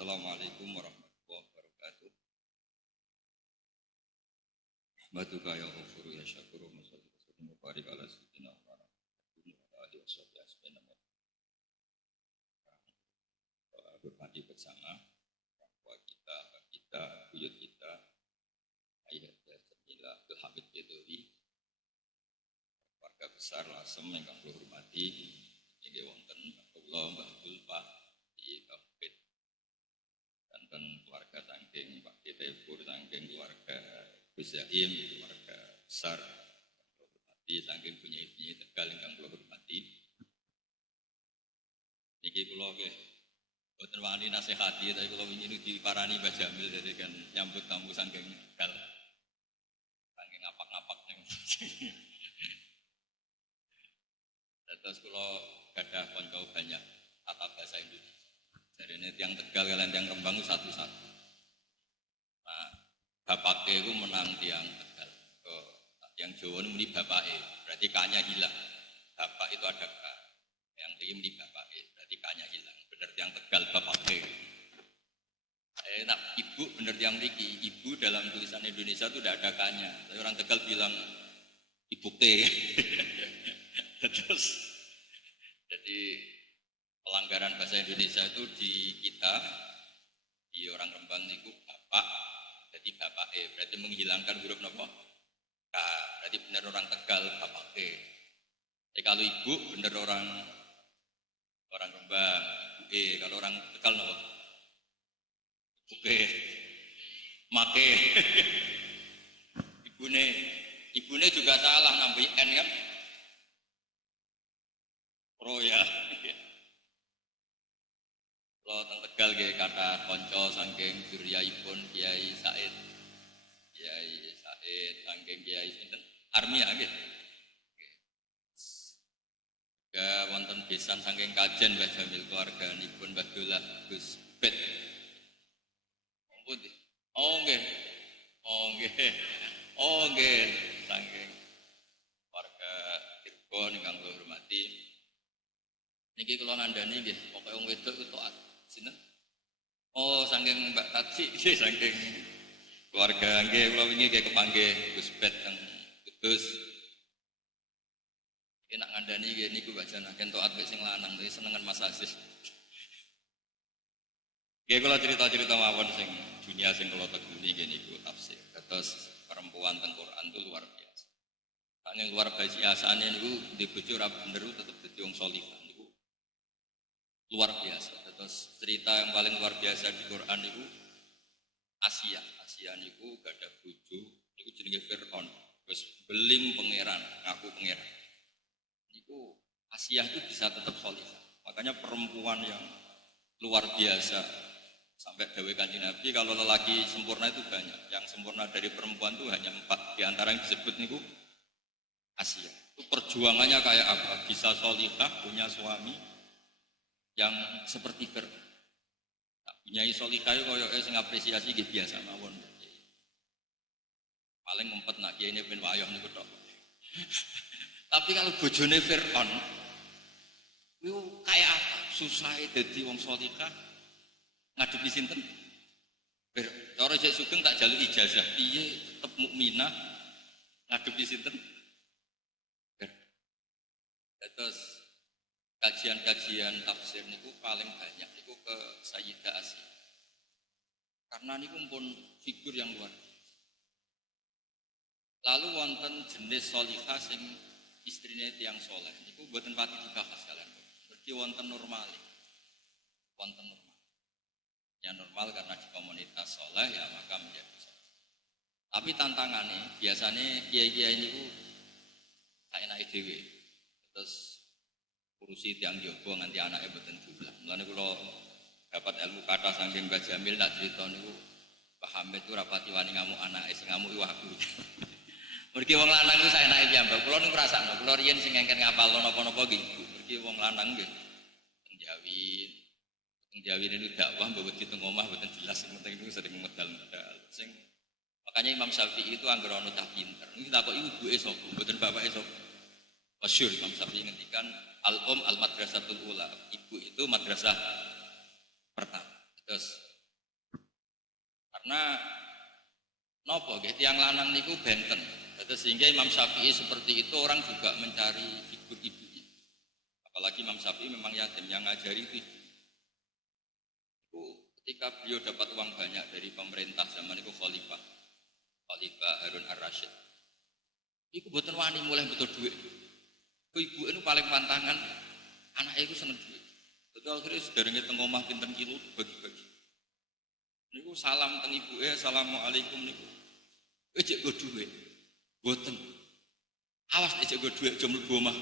Assalamualaikum warahmatullahi wabarakatuh. Ahmaduka ya ghafuru ya syakuru masallu wa barik ala sayyidina wa ala alihi washabbihi hormati bersama orang tua kita, abah kita, buyut kita, ayah dan Jamila Abdul Hamid Bedowi, keluarga besar Lasem yang kami hormati, inggih wonten Allah Mbah Abdul Pak di Kabupaten dan keluarga saking Pak Kitepur, saking keluarga Gus Zaim, keluarga besar kula hormati, saking penyanyi Tegal ingkang kula hormati. Niki kula nggih boten wani nasihati, tapi kula wingi diparani Mbah Jamil dari kan nyambut tamu saking Tegal. Saking ngapak-ngapak ning. Terus kula gadah kanca banyak tata bahasa Indonesia. Jadi ini tiang Tegal kalian tiang Rembang itu satu-satu. Nah, bapaknya itu menang tiang Tegal. Yang Jawa ini muni bapaknya, berarti K-nya hilang. Bapak itu ada K. Yang ini muni bapaknya, berarti K-nya hilang. Benar tiang Tegal bapaknya. Nah, ibu benar tiang Riki. Ibu dalam tulisan Indonesia itu tidak ada K-nya. Tapi orang Tegal bilang ibu T. Terus, jadi pelanggaran bahasa Indonesia itu di kita, di orang Rembang itu bapak, jadi bapak E, berarti menghilangkan huruf apa? K, berarti benar orang Tegal bapak E. Jadi kalau ibu benar orang Rembang, ibu E, kalau orang Tegal apa? Ibu E, make. Ibune juga salah nambahi N kan? Roya. Kalau teng Tegal nggih kata konco saking duryaipun Kiai Said saking Kiai sinten Armia nggih. Juga wonten besan saking Kajen Mbah Jamil keluarganipun Mbah Dolah Gus Bet. Oh nggih. Saking keluarga Cirebon ingkang kula hormati. Niki kula ngandani nggih, pokoke wong wedok ku taat. Sinten? Oh, saking Mbak Tati, saking keluarga nggih kula wingi nggih kepanggih Gus Bet teng Kudus. Iki nak ngandani nggih niku bacana ken taat wis sing lanang tapi senengan Mas Aziz. Nggih kula cerita-cerita mawon sing dunia sing kula tekuni nggih niku tafsir. Terus perempuan teng Quran itu luar biasa. Nek luar biasane niku di bojo ora bener tetep dadi wong salihah. Luar biasa. Terus cerita yang paling luar biasa di Quran itu Asia niku gak ada bojo, niku jenenge Fir'aun. Terus beling pangeran, ngaku pangeran. Niku Asia itu bisa tetap salihah. Makanya perempuan yang luar biasa sampai dawuh Kanjeng Nabi kalau lelaki sempurna itu banyak. Yang sempurna dari perempuan itu hanya 4. Di antara yang disebut niku Asia. Itu perjuangannya kayak apa? Bisa salihah, punya suami yang seperti Fir'aun. Tak punya solihah koyoke sing apresiasi nggih biasa mawon. Paling ngempet nak kiai ini ben wayah niku tok. Tapi kalau bojone Fir'aun itu kayak apa? Susah dadi wong solihah ngadepi sinten? Fir'aun. Cara sik sugeng tak jaluk ijazah piye tetep mukminah ngadepi sinten? Fir'aun. Terus kajian-kajian tafsir niku paling banyak niku ke Sayyidah Asia. Karena niku pun figur yang luar biasa. Lalu wonten jenis salihah sing istrine tiyang saleh niku mboten pati dibahas kalian. Mergi wonten normal. Ya normal karena di komunitas saleh ya maka menjadi saleh. Tapi tantangannya biasanya kiai-kiai niku saenake dhewe. Terus urusi tiang jowo nganti anaknya boten jumlah. Mulane kula dapat ilmu kata saking Mbah Jamil nak cerita niku Pak Hamid itu rapati wani ngamuk anake sing ngamuk iku aku. Mergi wong lanang iku saenake piyambak. Kula niku ngrasakno, kula riyen sing ngengken ngapalno napa-napa nggih ibu. Mergi wong lanang nggih teng Jawi niku dakwah mbok di teng omah boten jelas sing penting niku sering medal-medal. Sing makanya Imam Syafi'i itu anggere ana cah pinter. Niku takoki ibuke sapa, mboten bapake sapa. Masyhur Imam Syafi'i ngendikan al-madrasatul ula. Ibu itu madrasah pertama. Terus Karena nopo nggih tiyang lanang niku benten. Sehingga Imam Syafi'i seperti itu orang juga mencari figur ibunya. Apalagi Imam Syafi'i memang yatim yang ngajari itu. Ketika beliau dapat uang banyak dari pemerintah zaman itu Khalifah Harun Ar-Rasyid. Iku mboten wani mulai betul duit. Ibu itu paling pantangan anaknya itu seneng duit. Betul akhirnya sederenge teng omah pinten kilo bagi-bagi. Niku salam teng ibuke, assalamualaikum niku. Ejek go duit. Mboten. Awas ejek go duit aja mlebu omah.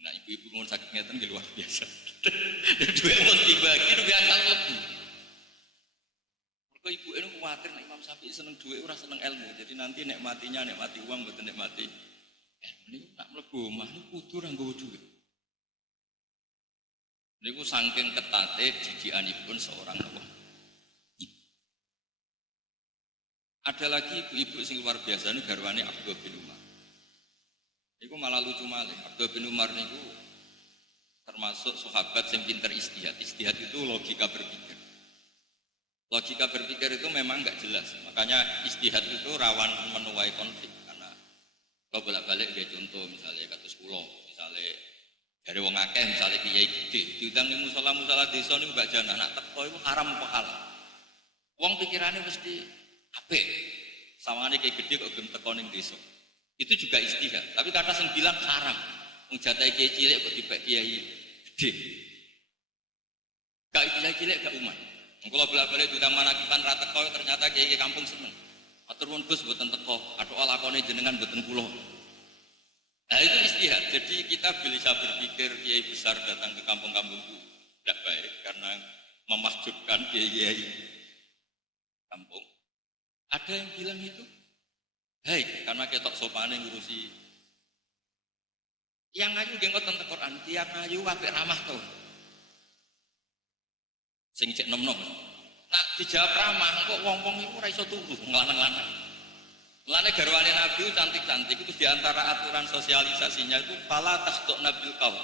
Nah ibu-ibu ngono sakit ngeten luar biasa. Duit mau dibagi biasa mlebu. Mergo ibu itu kuwatir nek Imam Syafi'i seneng duit ora seneng ilmu. Jadi nanti nek mati uang mboten nek mati. Niku nak mlebu omah niku kudu ora nggawa duit. Niku saking ketate didikanipun seorang apa? Ada lagi ibu-ibu sing luar biasa niku garwane Abdullah bin Umar. Niku malah lucu malih. Abdullah bin Umar niku termasuk sahabat yang pinter istihad. Istihad itu logika berpikir. Logika berpikir itu memang enggak jelas. Makanya istihad itu rawan menuai konflik karena kalau bolak-balik kayak contoh misalnya kados kula, misalnya dari wong akeh misalnya kiai gede diundang ning musala desa niku mbak jana nak teko iku haram apa halal. Wong pikirannya mesti apik. Sawangane kiai gede kok gelem teko ning desa. Itu juga istihad. Tapi kata sing bilang haram. Wong jatahe kiai cilik kok dibek kiai gede. Gak kiai cilik gak umat. Kula bolak-balik diundang manakipan ra teko ternyata kiai kampung seneng. Atur nuwun Gus mboten teko, athuk lakone jenengan mboten kula. Nah itu istihad. Jadi kita bisa berpikir kiai besar datang ke kampung-kampung itu tidak baik karena memahjubkan kiai kampung. Ada yang bilang itu baik karena ketok sopane ngurusi. Yang ayu nggih ngoten teng Quran, tiap ayu apik ramah to. Sing cek nom-nom. Nak dijawab ramah kok wong-wong iku ora iso turu nglanang-lanang. Mulane garwane Nabi cantik-cantik itu diantara aturan sosialisasinya itu fala tasduk nabil qaul.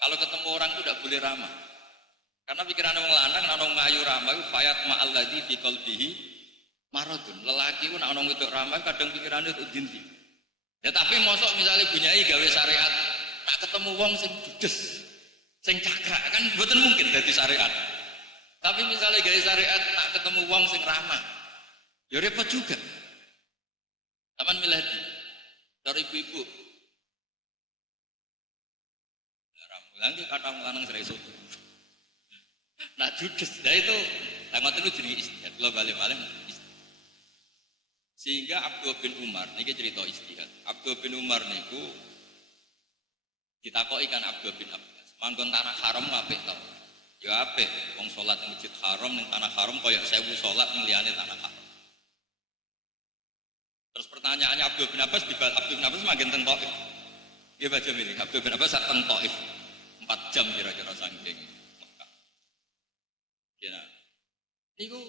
Kalau ketemu orang itu tidak boleh ramah. Karena pikiran wong lanang nek wong ayu ramah itu fayat ma'alladzi fi qalbihi maradun. Lelaki ku nek ana wedok ramah kadang pikirane untuk dinti. Ya tapi mosok misalnya bunyai gawe syariat, nak ketemu wong sing judes, sing cakrak kan mboten mungkin dadi syariat. Tapi misalnya gawe syariat nak ketemu wong sing ramah, ya repot juga. Taman miladi dari ibu-ibu. Lagi kata lanang serai soto. Nah judes, nah itu tanggal itu jadi istihad. Lo balik-balik istihad. Sehingga Abdullah bin Umar, ini cerita istihad. Abdullah bin Umar niku ditakoki kan Abdullah bin Abbas. Manggon tanah haram apik tau? Ya apik. Wong salat ning masjid haram ning tanah haram kaya 1000 salat ning liyane tanah haram. Terus pertanyaannya Abdullah bin Abbas Abdullah bin Abbas manggen teng Thaif. Nggih baca milih Abdullah bin Abbas sak teng Thaif. 4 jam kira-kira saking Mekah. Ya. Niku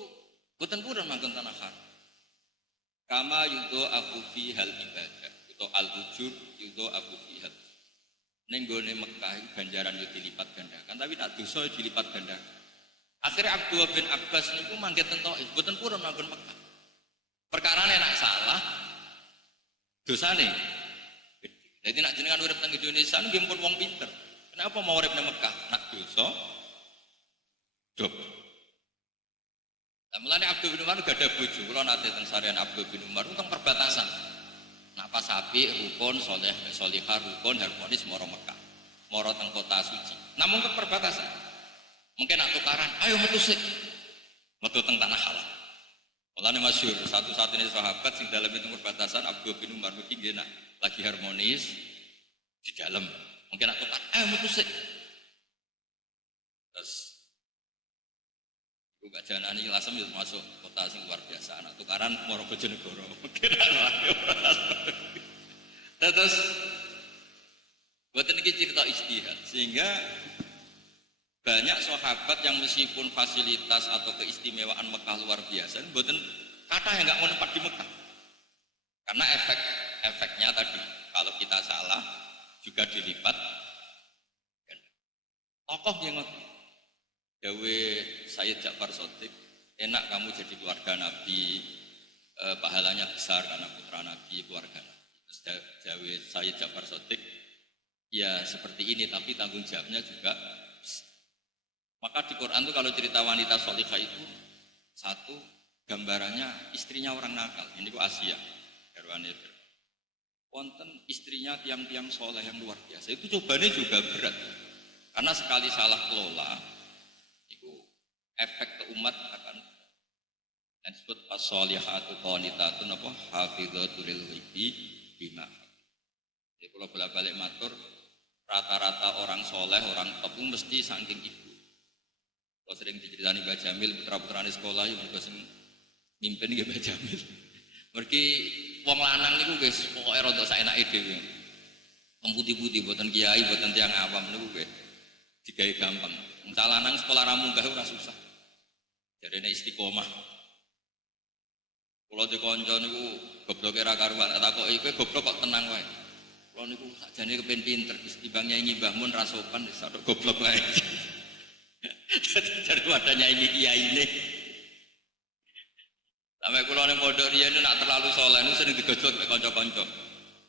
boten purun manggon tanah haram. Kama yudo aku fi hal ibadah atau al ujur yudo aku fi hal. Ning gone Mekah ganjaran yo dilipat gandakan tapi nak dosa dilipat gandakan. Akhirnya Abdullah bin Abbas niku manggen teng Thaif boten purun manggon Mekah. Perkarane nak salah dosane. Jadi nak jenengan urip teng Indonesia nggih pun wong pinter. Kenapa mau urip nang Mekah? Nak dosa dop. Lah mulane Abdul bin Umar gak ada bojo. Kula nate teng sarean Abdul bin Umar teng perbatasan. Nak pas apik rukun saleh salihah rukun harmonis moro Mekah. Moro teng kota suci. Namun ke perbatasan. Mungkin nak tukaran, ayo metu sik. Metu teng tanah halal. Mulane masyhur satu-satunya sahabat sing dalam itu perbatasan Abdul bin Umar mungkin nggih nak lagi harmonis di dalam. Mungkin nak tukar, ayo metu sik. Terus Ibu Gak Janani Lasem itu masuk kota sing luar biasa. Anak tukaran Moro Bojonegoro. Mungkin terus buatan ini cerita istihad sehingga banyak sahabat yang meskipun fasilitas atau keistimewaan Mekah luar biasa, buatan kata yang nggak mau nempat di Mekah karena efeknya tadi kalau kita salah juga dilipat. Tokoh yang ngerti Dawe Sayyid Ja'far Shadiq enak kamu jadi keluarga Nabi, pahalanya besar karena putra Nabi, keluarga Nabi. Terus Jawa Sayyid Ja'far Shadiq, ya seperti ini, tapi tanggung jawabnya juga besar. Maka di Quran itu kalau cerita wanita solihah itu satu gambarannya istrinya orang nakal. Ini ku Asia, garwane wonten istrinya tiang-tiang soleh yang luar biasa. Itu cobanya juga berat. Karena sekali salah kelola, itu efek ke umat akan disebut as-solihatu qanitatun apa hafidzatul ghaibi bima. Jadi kalau bolak-balik matur, rata-rata orang soleh, orang top itu mesti saking ibu. Kalau sering diceritani Mbah Jamil, putra-putrane sekolah itu juga sing mimpin nggih Mbah Jamil. Mergi wong lanang niku guys, pokoke rada saenake dhewe. Pemutih-putih boten kiai, boten tiyang awam niku nggih digawe gampang. Wong lanang sekolah ra munggah ora susah. Jarene istiqomah. Kula dikonco niku gobloke ra karuan, takoki kowe goblok kok tenang wae. Kula niku sakjane kepen pinter, timbang nyanyi Mbah Mun ra sopan wis sak goblok wae. Jadi wadahnya ini kiai ini. Sampai kula ning pondok riyen nak terlalu saleh niku sering digojlok mek kanca-kanca.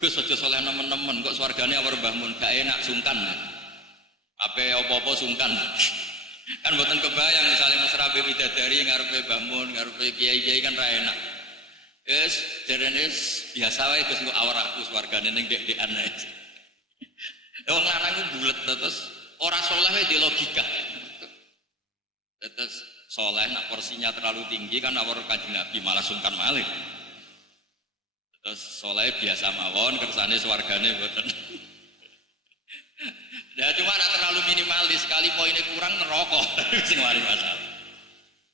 Gus aja saleh nemen-nemen kok swargane awar Mbah Mun gak enak sungkan. Ape apa-apa sungkan. Kan mboten kebayang misalnya mesra be widadari ngarepe Mbah Mun, ngarepe kiai-kiai kan ra enak. Wis derene biasa wae Gus kok awar aku swargane ning dek-dekan ae. Wong lanang ku bulet terus ora saleh wae di logika. Terus soleh nak porsinya terlalu tinggi kan awar Kanjeng Nabi malah sungkan malih. Terus soleh biasa mawon kersane swargane mboten. Ya cuma nak terlalu minimalis, sekali poinnya kurang neraka sing mari masalah.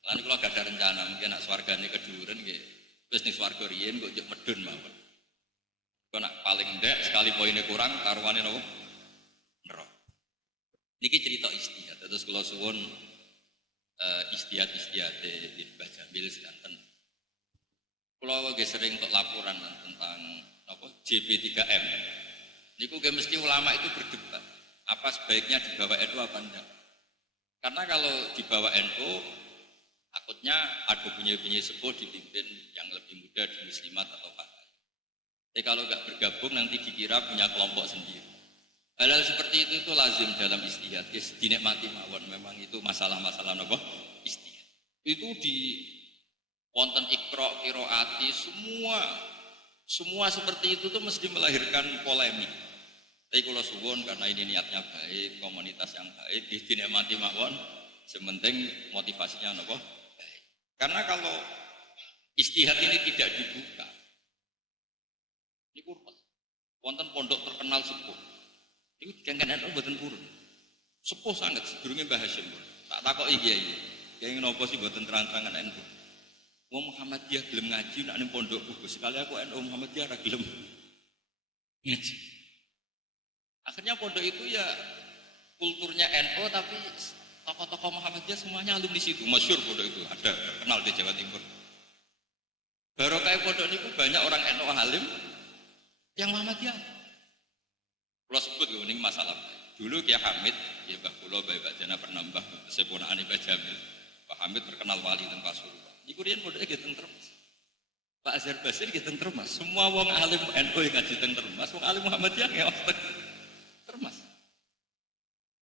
Lan kula gak ada rencana mungkin nak swargane keduren nggih. Wis ning swarga riyen kok njuk medun mawon. Kok nak paling ndek sekali poinnya kurang karuane napa? Neraka. Niki cerita istihad. Terus kula suwun istihad di Mbah Jamil sedanten. Kula nggih sering untuk laporan tentang apa JP3M. Niku nggih mesti ulama itu berdebat. Apa sebaiknya dibawa NU apa enggak? Karena kalau dibawa NU takutnya ada bunyi-bunyi sepuh dipimpin yang lebih muda di muslimat atau partai. Tapi kalau enggak bergabung nanti dikira punya kelompok sendiri. Hal-hal seperti itu lazim dalam istihad. Yes, dinikmati mawon. Memang itu masalah-masalah apa? Istihad. Itu di wonten ikra, qiraati, semua seperti itu tuh mesti melahirkan polemik. Tapi kalau suwun karena ini niatnya baik, komunitas yang baik, dinikmati mawon. Sementing motivasinya apa? Baik. Karena kalau istihad ini tidak dibuka, ini kurang. Wonten pondok terkenal sepuh. Itu dikengken NU mboten purun. Sepuh sangat sedurunge Mbah Hasyim. Tak takoki kiai. Kiai napa sih mboten terang-terangan NU. Wong Muhammadiyah gelem ngaji nek ning pondokku Gus. Sekali aku NU Muhammadiyah ora gelem ngaji. Akhirnya pondok itu ya kulturnya NU tapi tokoh-tokoh Muhammadiyah semuanya alumni situ. Masyhur pondok itu ada terkenal di Jawa Timur. Barokah pondok niku banyak orang NU alim yang Muhammadiyah. Kalau sebut ini masalah. Dulu Kiai Hamid, ya Mbah Kula, Mbah Jana Pernambah, seponakane Mbah Jamil. Pak Hamid terkenal wali teng Pasuruan. Iku riyen pondhoke nggih teng Termas. Pak Azhar Basir nggih teng Termas. Semua wong alim NU yang ngaji teng Termas, wong alim Muhammadiyah nggih teng Termas.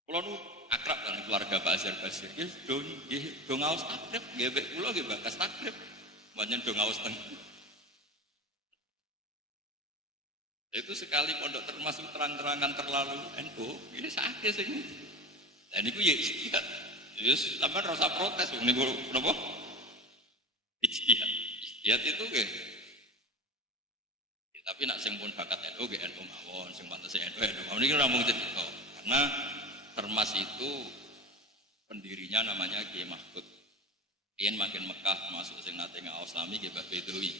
Kula nu akrab kan keluarga Pak Azhar Basir. Nggih do ngaos takrib, nggih mek kula nggih bakas takrib. Banyak do ngaos teng. Itu sekali pondok termasuk terang-terangan terlalu NU, ini sakit sih. Dan itu ya istihad. Terus sampai rasa protes, ini kenapa? Istihad. Istihad itu kayak. Ya, tapi nak sing pun bakat NU, NU mawon, sing pantas NU mawon. Ini kan mungkin cerita. Karena Termas itu pendirinya namanya Kiai Mahfud. Dia makin Mekah masuk sing nate ngaos Islami Kiai Mbah Bedowi.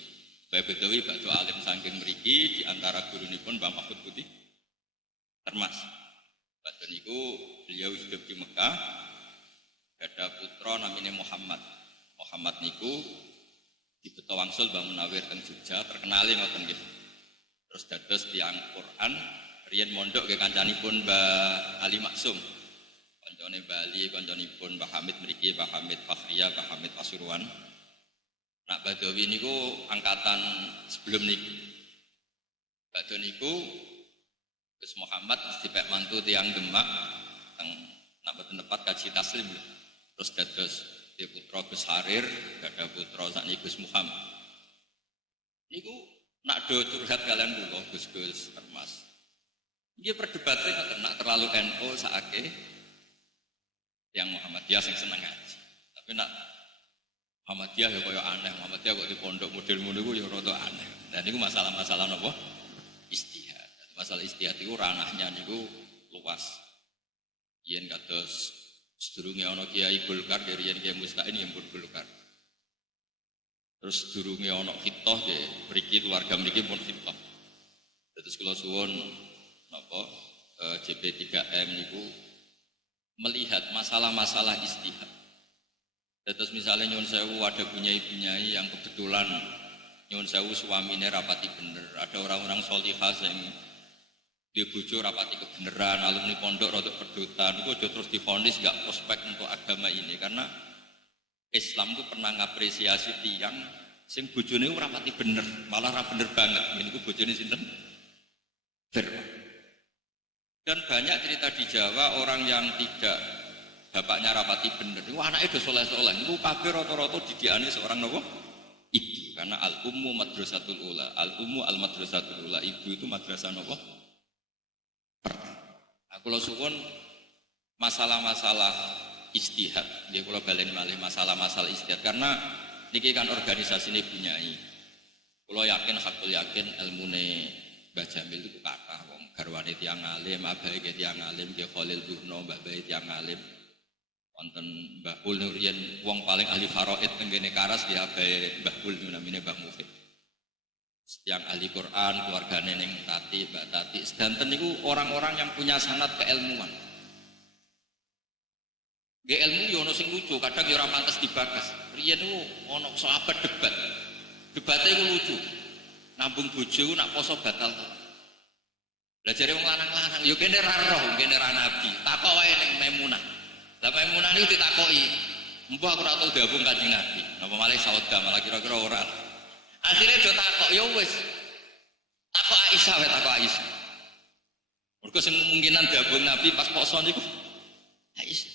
Mbah Bedowi bakdo alim saking mriki di antara gurunipun Mbah Mahfud Putih Termas. Bakdo niku beliau hidup di Mekah, ada putra namanya Muhammad. Muhammad niku dibeto wangsul Mbah Munawir teng Jogja, terkenale ngoten nggih. Terus dados tiyang Quran, riyen mondok nggih kancanipun Mbah Ali Maksum. Kanca koncone Bali, konconipun Mbah Hamid mriki, Mbah Hamid Fakhria, Mbah Hamid Pasuruan. Nak Badawi niku angkatan sebelum niku. Badhe niku Gus Muhammad dipek mantu tiyang Demak teng nak boten tepat kaji taslim. Terus dados putra Gus Harir, gadah putra sakniki Gus Muhammad. Niku nak do curhat kalian kula Gus-gus Termas. Iki perdebate ngoten nak terlalu NU sakake yang Muhammadiyah sing seneng ngaji. Tapi nak Muhammadiyah ya kaya aneh, Muhammadiyah kok di pondok model ngono iku ya rada aneh. Dan niku masalah-masalah napa? Istihad. Masalah istihad iku ranahnya niku luas. Yen kados sedurunge ana Kiai Golkar dari yen Kiai Mustaqim yang Golkar. Terus durunge ana khitoh nggih mriki keluarga mriki pun khitoh. Terus kula suwun napa JP3M niku melihat masalah-masalah istihad. Terus misalnya nyuwun sewu ada bunyai-bunyai yang kebetulan nyuwun sewu suamine rapati bener, ada orang-orang sholihah sing di bojo rapati kebeneran, alumni pondok rada pedotan, niku aja terus divonis enggak prospek untuk agama ini karena Islam itu pernah ngapresiasi tiyang sing bojone ora pati bener, malah ora bener banget. Niku bojone sinten? Firman. Dan banyak cerita di Jawa orang yang tidak bapaknya rapati bener, niku anake do soleh-soleh, niku kabeh rata-rata didikane seorang napa? Ibu. Karena al-ummu madrasatul ula, al-ummu al-madrasatul ula, ibu itu madrasah napa? Aku lo suwun masalah-masalah istihad, dia kalau baleni malih masalah-masalah istihad karena niki kan organisasi ini bunyai. Kalau yakin, hakul yakin ilmune Mbah Jamil itu kathah wong garwane tiyang alim, abahe tiyang alim, dia Khalil Duhno, mbah bae tiyang alim. Wonten Mbah Pul riyen wong paling ahli faraid teng kene Karas dia abahe Mbah Pul namine Mbah Mufid. Yang ahli Quran, keluargane ning Tati, Mbak Tati, sedanten niku orang-orang yang punya sanad keilmuan. Nggih ilmu yo ono sing lucu, kadang yo ora pantes dibakas. Riyen niku ono sahabat debat. Debate iku lucu. Nambung bojo nak poso batal to. Lah jare wong lanang-lanang yo kene ra roh, kene ra nabi. Takok wae ning Maimunah. Lah Maimunah niku ditakoki, "Mbah aku ora tau diabung Kanjeng Nabi." Napa malih sauda malah kira-kira ora. Akhirnya do takok, ya wis. Takok Aisyah wae takok Aisyah. Mergo sing kemungkinan diabung Nabi pas poso niku Aisyah.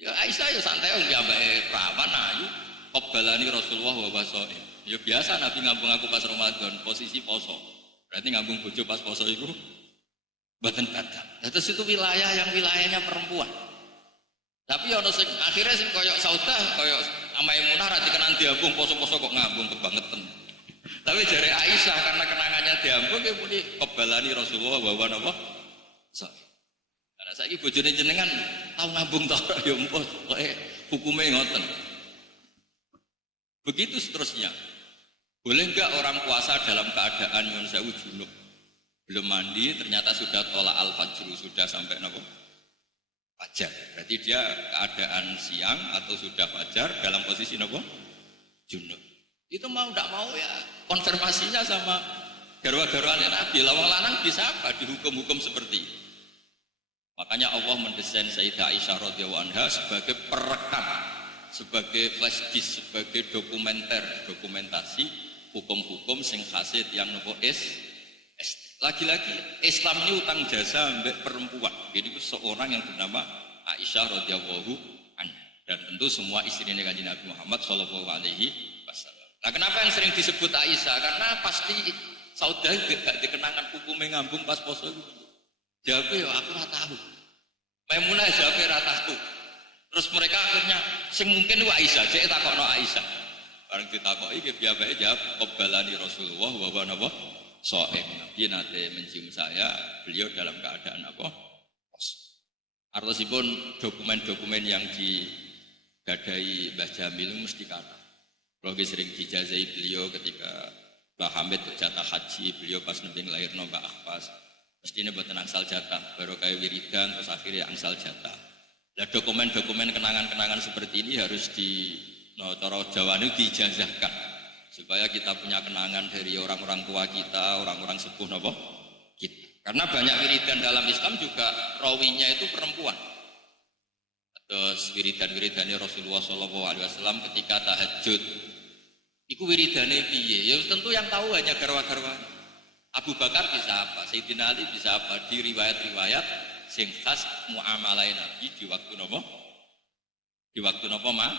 Ya Aisyah ya santai wong ambake perawan ayu. Qabbalani Rasulullah wa wasaim. Ya biasa Nabi ngambung aku pas Ramadan, posisi poso. Berarti ngambung bojo pas poso iku mboten batal. Terus itu wilayah yang wilayahnya perempuan. Tapi ono sing akhirnya sing koyok saudah, koyok Maimunah ra dikenan diambung poso-poso kok ngambung kebangetan. Tapi jare Aisyah karena kenangannya diambung nggih muni kebalani Rasulullah wa napa? Karena saiki bojone jenengan tau ngambung ta ora ya empos pokoke hukume ngoten. Begitu seterusnya. Boleh enggak orang puasa dalam keadaan nyuwun sewu junub? Belum mandi ternyata sudah tolak al-fajr, sudah sampai napa? Fajar. Berarti dia keadaan siang atau sudah fajar dalam posisi napa? Junub. Itu mau tidak mau ya konfirmasinya sama garwa-garwane Nabi. Lawang lanang bisa apa dihukum-hukum seperti itu. Makanya Allah mendesain Sayyidah Aisyah radhiyallahu anha sebagai perekam, sebagai flash disk, sebagai dokumentasi hukum-hukum sing hasil yang napa lagi-lagi Islam ini utang jasa mbek perempuan. Jadi seorang yang bernama Aisyah radhiyallahu anha dan tentu semua istrinya Kanjeng Nabi Muhammad sallallahu alaihi wasallam. Nah, kenapa yang sering disebut Aisyah? Karena pasti saudara gak dikenangan hukumnya ngambung pas poso itu. Jawabnya ya aku ora tahu. Maimunah jawabnya ora tahu. Terus mereka akhirnya sing mungkin itu Aisyah, cek takokno Aisyah. Bareng ditakoki iki piyambake jawab qabbalani Rasulullah wa napa? So'em. Nabi nate mencium saya, beliau dalam keadaan apa? Artosipun dokumen-dokumen yang digadai Mbah Jamil mesti kata. Kalau sering dijazai beliau ketika Mbah Hamid jatah haji, beliau pas nembing lahirno Mbah Akhbas. Mestinya buatan angsal jatah, baru kayak wiridan, terus akhirnya angsal jatah. Nah dokumen-dokumen kenangan-kenangan seperti ini harus cara Jawa ini dijazahkan. Supaya kita punya kenangan dari orang-orang tua kita, orang-orang sepuh napa kita. Karena banyak wiridan dalam Islam juga rawinya itu perempuan. Terus wiridan-wiridane Rasulullah sallallahu alaihi wasallam ketika tahajud. Iku wiridane piye? Ya tentu yang tahu hanya garwa-garwa. Abu Bakar bisa apa? Sayyidina Ali bisa apa? Di riwayat-riwayat sing khas muamalah Nabi di waktu napa? Di waktu napa, Mah?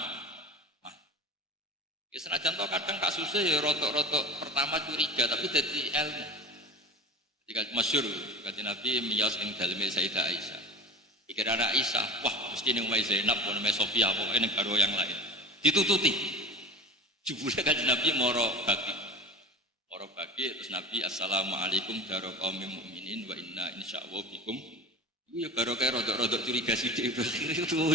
Ya senajan to kadang kasusnya ya rotok-rotok pertama curiga tapi dadi ilmu. Jika masyhur kanjeng Nabi miyos ing daleme Sayyidah Aisyah. Pikir anak Aisyah, wah mesti ning omahe Zainab apa omahe Sofia pokoke ning karo yang lain. Ditututi. Jebule kanjeng Nabi moro bagi terus Nabi assalamualaikum daro qaumil mukminin wa inna insyaallah bikum. Iku ya barokah rodok-rodok curiga sithik.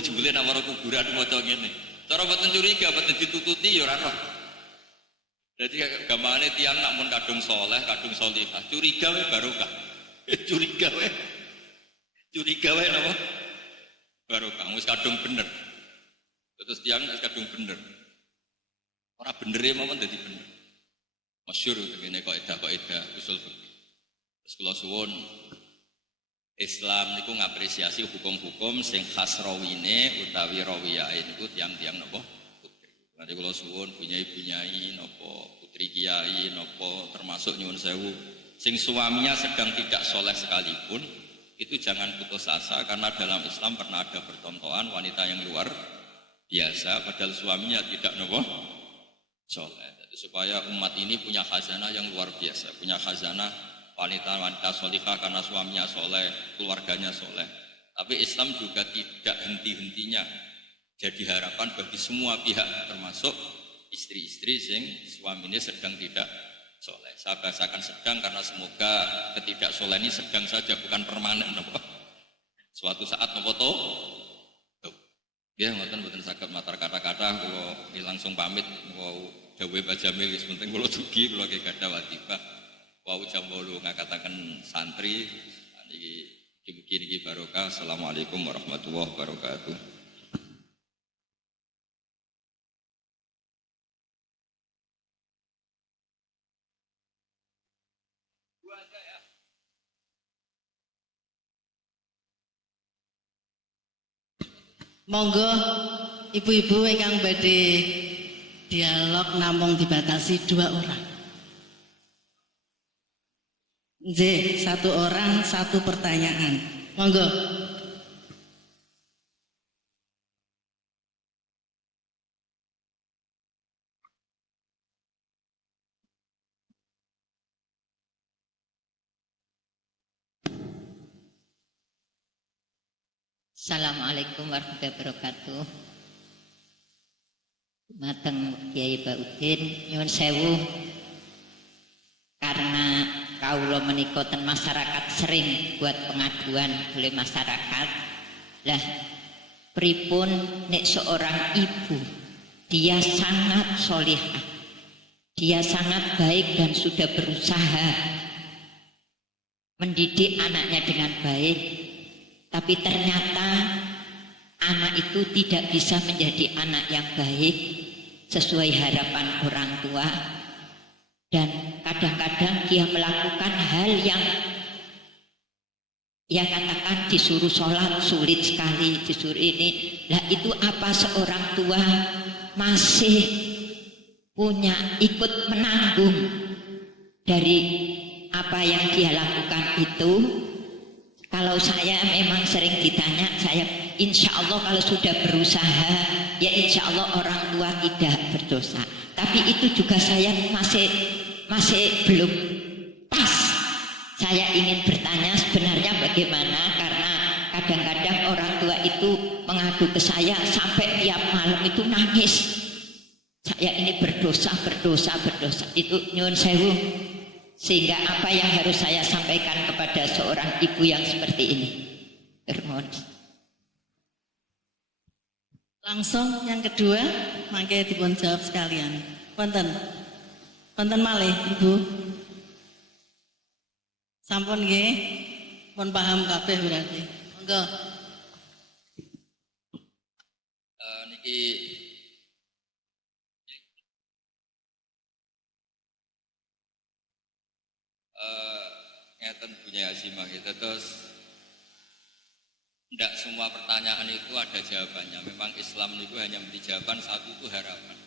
Jebule nang maro kuburan maca ngene. Cara mboten curiga, mboten ditututi ya ora roh. Jadi gampangane tiyang nak mun kadung saleh, kadung salihah, curiga wae barokah. Curiga wae napa? Barokah, wis kadung bener. Terus tiyang wis kadung bener. Ora benere mawon dadi bener. Masyhur ngene kaidah usul fikih. Terus kula suwun Islam niku ngapresiasi hukum-hukum sing khas rawine utawi rawiyae niku tiang-tiang napa putri. Nanti kula suwun punyai napa putri kiai napa termasuk nyuwun sewu sing suaminya sedang tidak soleh sekalipun itu jangan putus asa karena dalam Islam pernah ada percontohan wanita yang luar biasa padahal suaminya tidak napa soleh. Jadi supaya umat ini punya khazanah yang luar biasa, punya khazanah wanita-wanita solihah karena suaminya soleh, keluarganya soleh. Tapi Islam juga tidak henti-hentinya jadi harapan bagi semua pihak termasuk istri-istri sing suaminya sedang tidak soleh. Saya bahasakan sedang karena semoga ketidaksoleh ini sedang saja bukan permanen. Suatu saat nopo to. Ya, mboten saged matur kata-kata kula langsung pamit wau dawuh Pak Jamil wis penting kula dugi kula ki gadah wadifah. Wau jam 8 ngakataken santri niki niki barokah. Assalamualaikum warahmatullahi wabarakatuh. Monggo ibu-ibu ingkang badhe dialog namung dibatasi 2 orang. Nggih, 1 orang 1 pertanyaan. Monggo. Assalamualaikum warahmatullahi wabarakatuh. Mateng Kiai Baudin nyuwun sewu karena kawula menika ten masyarakat sering buat pengaduan oleh masyarakat. Lah pripun nek seorang ibu dia sangat solihah, dia sangat baik dan sudah berusaha mendidik anaknya dengan baik, tapi ternyata anak itu tidak bisa menjadi anak yang baik sesuai harapan orang tua, dan kadang-kadang dia melakukan hal yang ia katakan disuruh sholat sulit sekali, disuruh ini. Lah itu apa seorang tua masih punya ikut menanggung dari apa yang dia lakukan itu? Kalau saya memang sering ditanya, saya insya Allah kalau sudah berusaha, ya insya Allah orang tua tidak berdosa. Tapi itu juga saya masih belum pas. Saya ingin bertanya sebenarnya bagaimana, karena kadang-kadang orang tua itu mengadu ke saya sampai tiap malam itu nangis. Saya ini berdosa. Itu nyuwun sewu. Sehingga apa yang harus saya sampaikan kepada seorang ibu yang seperti ini? Termohon. Langsung yang kedua, mangke dipun jawab sekalian. Wonten malih Ibu. Sampun nggih, pun paham kabeh berarti. Monggo. Niki ngeten punya Azimah kita terus Tidak semua pertanyaan itu ada jawabannya. Memang Islam itu hanya memberi jawaban satu, itu harapan.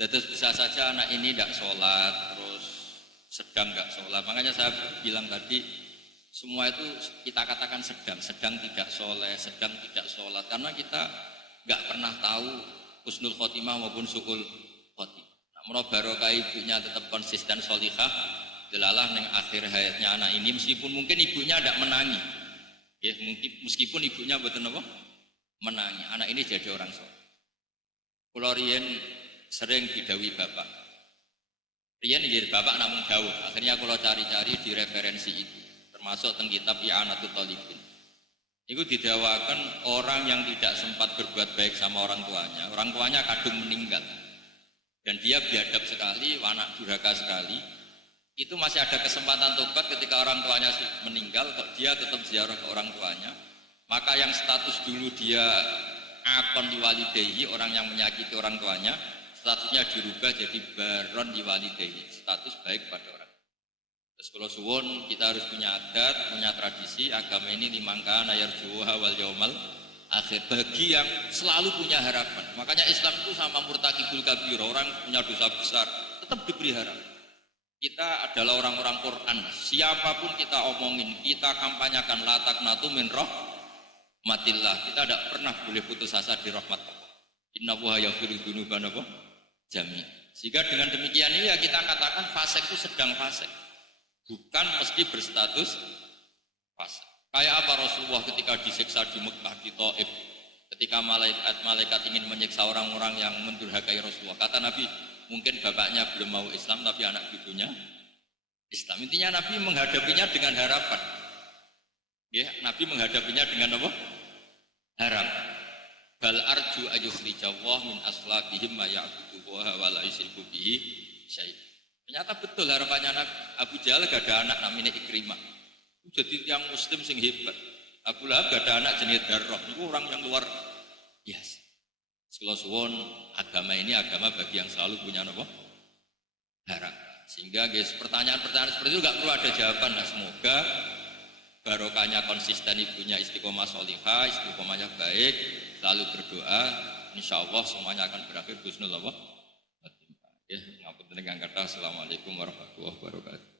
Terus bisa saja anak ini tidak sholat, terus sedang nggak sholat. Makanya saya bilang tadi, semua itu kita katakan sedang tidak soleh, sedang tidak sholat. Karena kita nggak pernah tahu husnul khotimah maupun su'ul khotimah. Namun barokah ibunya tetap konsisten sholihah, delalah neng akhir hayatnya anak ini, meskipun mungkin ibunya tidak menangi. Ya, mungkin meskipun ibunya betul apa? Menangi. Anak ini jadi orang soleh. Kulo riyen sering didawi bapak. Riyen jadi bapak namun dawuh. Akhirnya kulo cari-cari di referensi itu, termasuk teng kitab I'anatul Thalibin. Itu didawakan orang yang tidak sempat berbuat baik sama orang tuanya kadung meninggal. Dan dia biadab sekali, anak durhaka sekali. Itu masih ada kesempatan tobat ketika orang tuanya meninggal, kok dia tetap ziarah ke orang tuanya. Maka yang status dulu dia akon diwalidehi, orang yang menyakiti orang tuanya, statusnya dirubah jadi baron diwalidehi, status baik pada orang. Terus kalau suwun, kita harus punya adat, punya tradisi, agama ini limangka nayar juha wal yaumal akhir, bagi yang selalu punya harapan. Makanya Islam itu sama murtakibul kabir, orang punya dosa besar tetap diberi harapan. Kita adalah orang-orang Quran. Siapapun kita omongin, kita kampanyakan la taqnatu min rahmatillah. Kita tidak pernah boleh putus asa di rahmat Allah. Innallaha yaghfiru dzunuba jami'. Sehingga dengan demikian ini ya kita katakan fasik itu sedang fasik. Bukan mesti berstatus fasik. Kayak apa Rasulullah ketika disiksa di Mekah, di Taif, ketika malaikat ingin menyiksa orang-orang yang mendurhakai Rasulullah. Kata Nabi, mungkin bapaknya belum mau Islam tapi anak cucunya Islam. Intinya Nabi menghadapinya dengan harapan. Ya, Nabi menghadapinya dengan apa? Harapan. Bal arju ayyukhrijallahu min aslabihim ma ya'budu wa la yusyriku bihi syai'an. Ternyata betul harapannya Abu Jahal gak ada anak namanya Ikrimah. Jadi yang muslim sing hebat. Abu Lahab gak ada anak jenis Darrah. Itu orang yang luar biasa. Kalau suwon agama ini agama bagi yang selalu punya apa? Harap. Sehingga guys, pertanyaan-pertanyaan seperti itu gak perlu ada jawaban. Nah, semoga barokahnya konsisten, ibunya istiqomah sholihah, istiqomahnya baik, selalu berdoa. Insya Allah semuanya akan berakhir husnul apa? Ya, ngapunten ingkang kathah. Assalamualaikum warahmatullahi wabarakatuh.